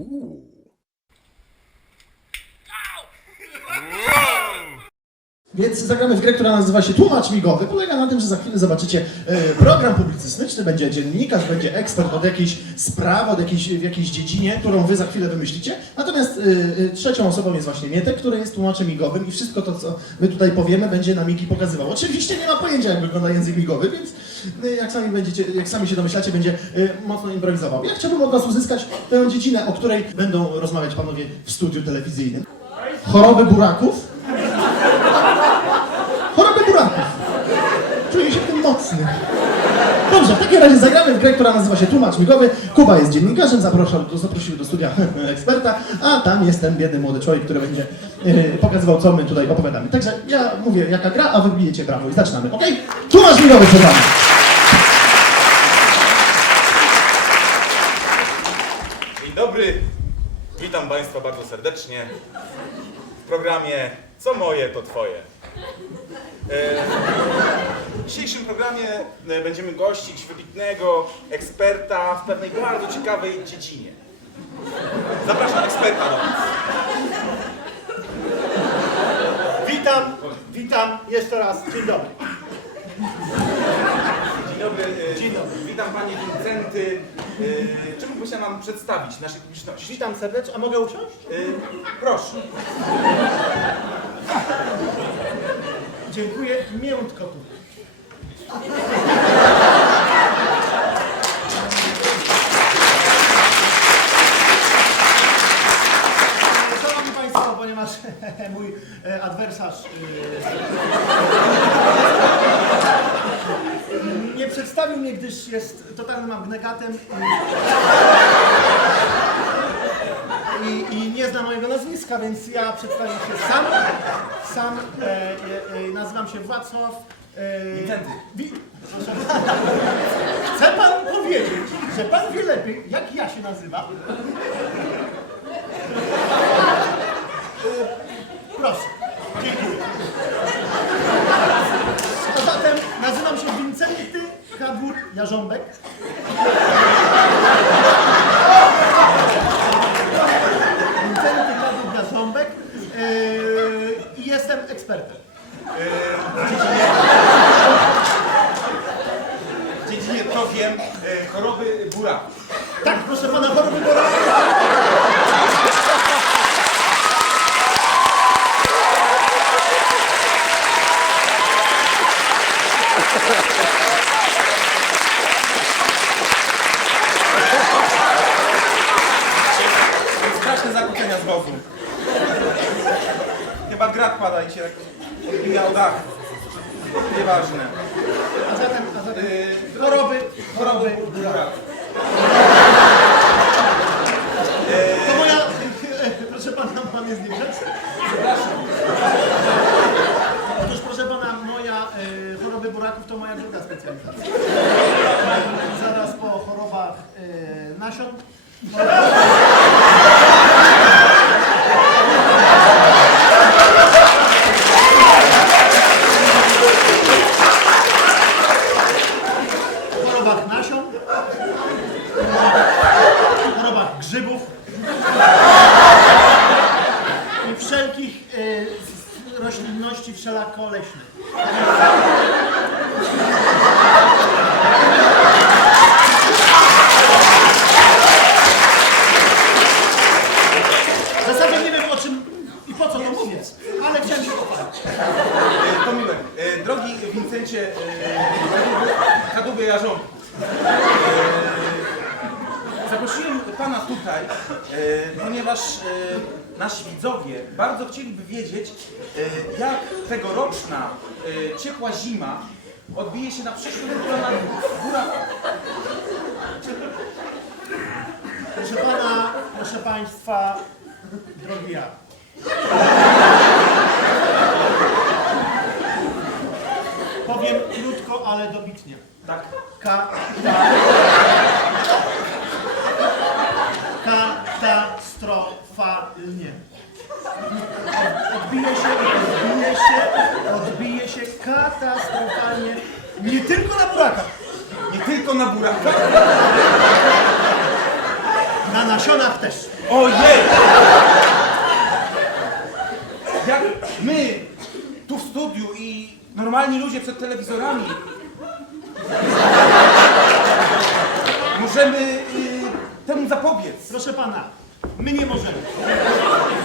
Uh! Więc zagramy w grę, która nazywa się Tłumacz Migowy. Polega na tym, że za chwilę zobaczycie e, program publicystyczny, będzie dziennikarz, będzie ekspert od jakiejś sprawy, od jakiejś, w jakiejś dziedzinie, którą wy za chwilę wymyślicie. Natomiast e, e, trzecią osobą jest właśnie Mietek, który jest tłumaczem migowym i wszystko to, co my tutaj powiemy, będzie na migi pokazywał. Oczywiście nie ma pojęcia, jak wygląda język migowy, więc jak sami, będziecie, jak sami się domyślacie, będzie mocno improwizował. Ja chciałbym od was uzyskać tę dziedzinę, o której będą rozmawiać panowie w studiu telewizyjnym. Choroby buraków. Choroby buraków. Czuję się w tym mocny. Dobrze, w takim razie zagramy w grę, która nazywa się Tłumacz Migowy. Kuba jest dziennikarzem, zapraszał, zaprosił do studia eksperta, a tam jest ten biedny młody człowiek, który będzie e, pokazywał, co my tutaj opowiadamy. Także ja mówię, jaka gra, a wy bijecie brawo i zaczynamy, ok? Tłumacz Migowy przed. Dzień dobry, witam Państwa bardzo serdecznie w programie Co moje, to Twoje. W dzisiejszym programie e, będziemy gościć wybitnego eksperta w pewnej bardzo ciekawej dziedzinie. Zapraszam eksperta do nas. Witam, witam jeszcze raz. Dzień dobry. Dzień dobry, e, Dzień dobry. witam Panie Wincenty. Czy mógłby się nam przedstawić naszej publiczności? Witam serdecznie. A mogę usiąść? E, Proszę. Dziękuję. Miętko tu. Szanowni Państwo, ponieważ mój e, adwersarz e, nie przedstawił mnie, gdyż jest totalnym abnegatem i, i nie zna mojego nazwiska, więc ja przedstawię się sam. Sam e, e, e, nazywam się Wacław. E, Wincenty. Wi-. Chce pan powiedzieć, że pan wie lepiej, jak ja się nazywam? E, proszę. Dziękuję. A zatem nazywam się Wincenty Hadwód Jarząbek. Wincenty Hadwód Jarząbek yy, i ekspertem. W dziedzinie to wiem, e, choroby buraków. Tak, proszę pana, choroby bora. Straszne Chyba gra kłada i się tak odbija o dach. Nieważne. A zatem, a zatem Yy, choroby, choroby buraków. To moja, proszę pana, pan jest niegrzeczny. Otóż proszę pana, moja y, choroby buraków to moja druga specjalizacja. Zaraz po chorobach y, nasion. chorobach nasion, chorobach grzybów i wszelkich y, z- roślinności wszelako leśnych. W zasadzie nie wiem o czym i po co to mówię, ale chciałem się pochwalić. E. E, Drogi Wincencie e, Jarząbku. E, Zaprosiłem Pana tutaj, e, ponieważ e, nasi widzowie bardzo chcieliby wiedzieć, e, jak tegoroczna e, ciepła zima odbije się na przyszłym górach. Proszę pana, proszę państwa, drogi ja. Powiem krótko, ale dobitnie. Tak? Ka, katastrofalnie. Odbije się, odbije się, odbije się katastrofalnie. Nie tylko na burakach, Nie tylko na burakach. na nasionach. Też. Ojej! Jak my studiu i normalni ludzie przed telewizorami możemy y, temu zapobiec. Proszę pana, my nie możemy.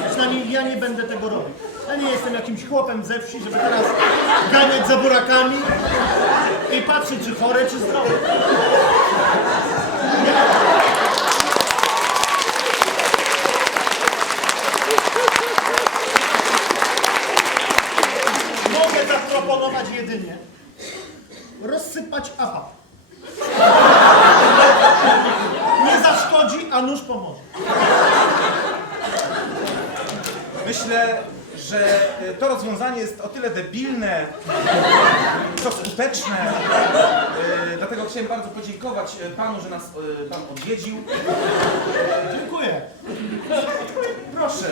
Przynajmniej ja nie będę tego robił. Ja nie jestem jakimś chłopem ze wsi, żeby teraz ganiać za burakami i patrzeć, czy chore, czy zdrowe. Mogę zaproponować jedynie rozsypać afap. Nie zaszkodzi, a nóż pomoże. Myślę, że y, to rozwiązanie jest o tyle debilne, co skuteczne. Y, Dlatego chciałem bardzo podziękować y, panu, że nas pan odwiedził. Dziękuję. Proszę.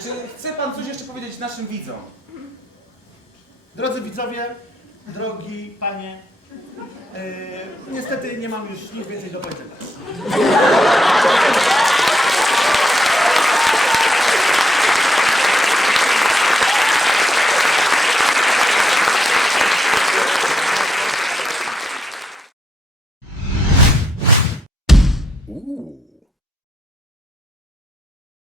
Czy chce pan coś jeszcze powiedzieć naszym widzom? Drodzy widzowie, drogi panie, yy, niestety nie mam już nic więcej do powiedzenia.